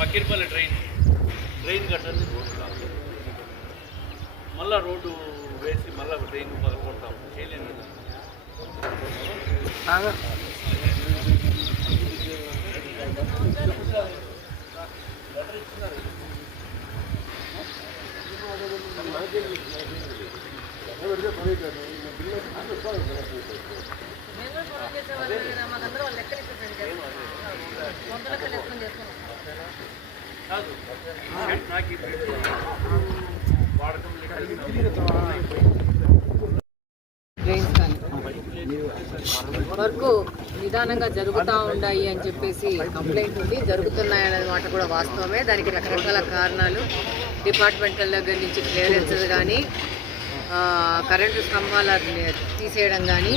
మక్కిరిపల్లి drain కట్టాలి, road కాదు. మళ్ళీ రోడ్డు వేసి మళ్ళీ డ్రైన్ పగలగొడతాం, చేయలేము. వర్క్ నిదానంగా జరుగుతూ ఉన్నాయి అని చెప్పేసి కంప్లైంట్ ఉంది. జరుగుతున్నాయనే మాట కూడా వాస్తవమే. దానికి రకరకాల కారణాలు, డిపార్ట్మెంటల్ దగ్గర నుంచి క్లియరెన్సెస్ కానీ, కరెంటు స్తంభాల తీసేయడం కానీ,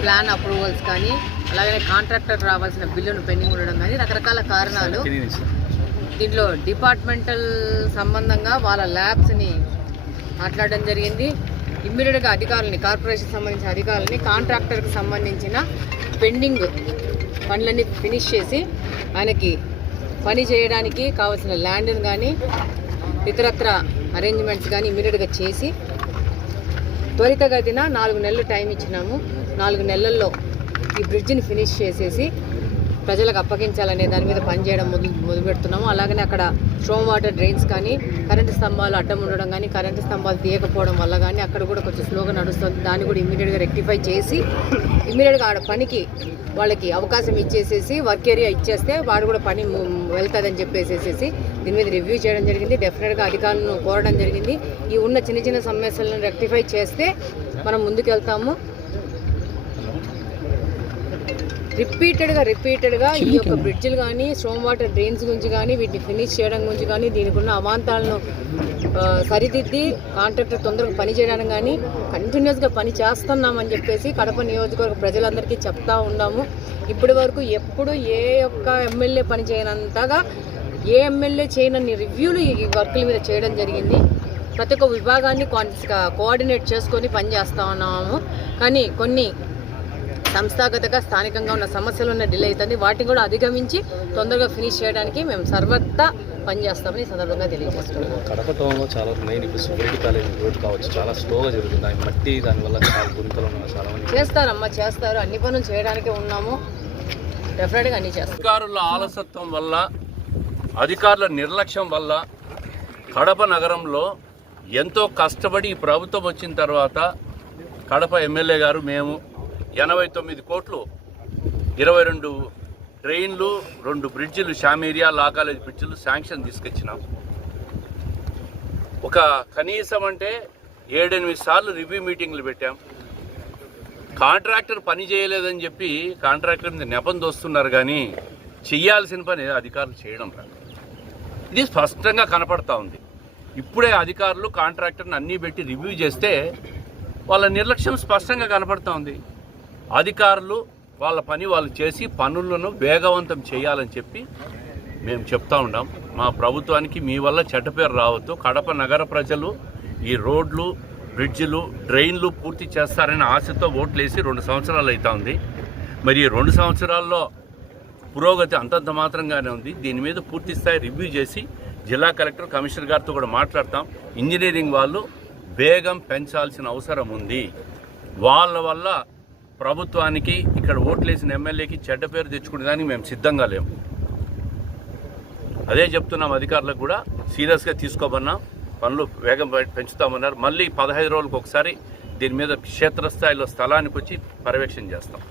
ప్లాన్ అప్రూవల్స్ కానీ, అలాగే కాంట్రాక్టర్ రావాల్సిన బిల్లును పెండింగ్ ఉండడం కానీ రకరకాల కారణాలు. దీంట్లో డిపార్ట్మెంటల్ సంబంధంగా వాళ్ళ ల్యాబ్స్ని మాట్లాడడం జరిగింది. ఇమ్మీడియట్గా అధికారులని, కార్పొరేషన్ సంబంధించిన అధికారులని కాంట్రాక్టర్కి సంబంధించిన పెండింగ్ పనులన్నీ ఫినిష్ చేసి ఆయనకి పని చేయడానికి కావాల్సిన ల్యాండ్ని కానీ ఇతరత్ర అరేంజ్మెంట్స్ కానీ ఇమ్మీడియట్గా చేసి త్వరితగతిన 4 నెలలు టైం ఇచ్చినాము. 4 నెలల్లో ఈ బ్రిడ్జిని ఫినిష్ చేసేసి ప్రజలకు అప్పగించాలనే దాని మీద పనిచేయడం మొదలు పెడుతున్నాము. అలాగనే అక్కడ స్ట్రోమ్ వాటర్ డ్రైన్స్ కానీ, కరెంటు స్తంభాలు అడ్డం ఉండడం కానీ, కరెంటు స్తంభాలు తీయకపోవడం వల్ల కానీ అక్కడ కూడా కొంచెం స్లోగా నడుస్తుంది. దాన్ని కూడా ఇమ్మీడియట్గా రెక్టిఫై చేసి ఇమ్మీడియట్గా ఆడ పనికి వాళ్ళకి అవకాశం ఇచ్చేసేసి వర్క్ ఏరియా ఇచ్చేస్తే వాడు కూడా పని వెళ్తుందని చెప్పేసేసి దీని మీద రివ్యూ చేయడం జరిగింది. డెఫినెట్గా అధికారులను కోరడం జరిగింది. ఈ ఉన్న చిన్న చిన్న సమస్యలను రెక్టిఫై చేస్తే మనం ముందుకు వెళ్తాము. రిపీటెడ్గా ఈ యొక్క బ్రిడ్జిలు కానీ, స్ట్రోమ్ వాటర్ డ్రైన్స్ గురించి కానీ, వీటిని ఫినిష్ చేయడం గురించి కానీ, దీనికి ఉన్న అవాంతాలను సరిదిద్ది కాంట్రాక్టర్ తొందరగా పని చేయడానికి కానీ కంటిన్యూస్గా పని చేస్తున్నామని చెప్పేసి కడప నియోజకవర్గ ప్రజలందరికీ చెప్తా ఉన్నాము. ఇప్పటి వరకు ఎప్పుడు ఏ ఒక్క ఎమ్మెల్యే పని చేయనంతగా, ఏ ఎమ్మెల్యే చేయనన్ని రివ్యూలు ఈ వర్కుల మీద చేయడం జరిగింది. ప్రతి ఒక్క విభాగాన్ని కోఆర్డినేట్ చేసుకొని పనిచేస్తూ ఉన్నాము. కానీ కొన్ని సంస్థాగతంగా స్థానికంగా ఉన్న సమస్యలు ఉన్న డిలే అవుతుంది. వాటిని కూడా అధిగమించి తొందరగా ఫినిష్ చేయడానికి మేము సర్వత్రా పనిచేస్తామని ఈ సందర్భంగా తెలియజేస్తున్నాం. కడప టౌన్లో చాలా మెయిన్ ఇప్పుడు సుబ్రెడ్డి కాలేజ్ రోడ్ కావచ్చు, చాలా స్లోగా జరుగుతుంది. మట్టి దానివల్ల చాలా గుంతలు చాలా మంది చేస్తారు. అన్ని పనులు చేయడానికే ఉన్నాము. డెఫినెట్గా అన్ని చేస్తాం. అధికారుల ఆలస్యత్వం వల్ల, అధికారుల నిర్లక్ష్యం వల్ల కడప నగరంలో ఎంతో కష్టపడి ఈ ప్రభుత్వం వచ్చిన తర్వాత కడప ఎమ్మెల్యే గారు మేము 89 కోట్లు 22 ట్రైన్లు, 2 బ్రిడ్జిలు, షామేరియా లా కాలేజ్ బ్రిడ్జిలు శాంక్షన్ తీసుకొచ్చినాం. ఒక కనీసం అంటే 7-8 సార్లు రివ్యూ మీటింగ్లు పెట్టాం. కాంట్రాక్టర్ పని చేయలేదని చెప్పి కాంట్రాక్టర్ మీద నెపం దోస్తున్నారు, కానీ చెయ్యాల్సిన పని అధికారులు చేయడం లేదు. ఇది స్పష్టంగా కనపడతా ఉంది. ఇప్పుడే అధికారులు కాంట్రాక్టర్ని అన్నీ పెట్టి రివ్యూ చేస్తే వాళ్ళ నిర్లక్ష్యం స్పష్టంగా కనపడతా ఉంది. అధికారులు వాళ్ళ పని వాళ్ళు చేసి పనులను వేగవంతం చేయాలని చెప్పి మేము చెప్తా ఉన్నాం. మా ప్రభుత్వానికి మీ వల్ల చెడ్డ పేరు రావద్దు. కడప నగర ప్రజలు ఈ రోడ్లు, బ్రిడ్జిలు, డ్రైన్లు పూర్తి చేస్తారని ఆశతో ఓట్లేసి 2 సంవత్సరాలు అవుతా ఉంది. మరి ఈ 2 సంవత్సరాల్లో పురోగతి అంతంత మాత్రంగానే ఉంది. దీని మీద పూర్తి స్థాయి రివ్యూ చేసి జిల్లా కలెక్టర్, కమిషనర్ గారితో కూడా మాట్లాడతాం. ఇంజనీరింగ్ వాళ్ళు వేగం పెంచాల్సిన అవసరం ఉంది. వాళ్ళ వల్ల ప్రభుత్వానికి, ఇక్కడ ఓట్లేసిన ఎమ్మెల్యేకి చెడ్డ పేరు తెచ్చుకునేదానికి మేము సిద్ధంగా లేము. అదే చెప్తున్నాం అధికారులకు కూడా, సీరియస్గా తీసుకోమన్నాం. పనులు వేగం పెంచుతామన్నారు. మళ్ళీ 15 రోజులకు ఒకసారి దీని మీద క్షేత్రస్థాయిలో స్థలానికి వచ్చి పర్యవేక్షణ చేస్తాం.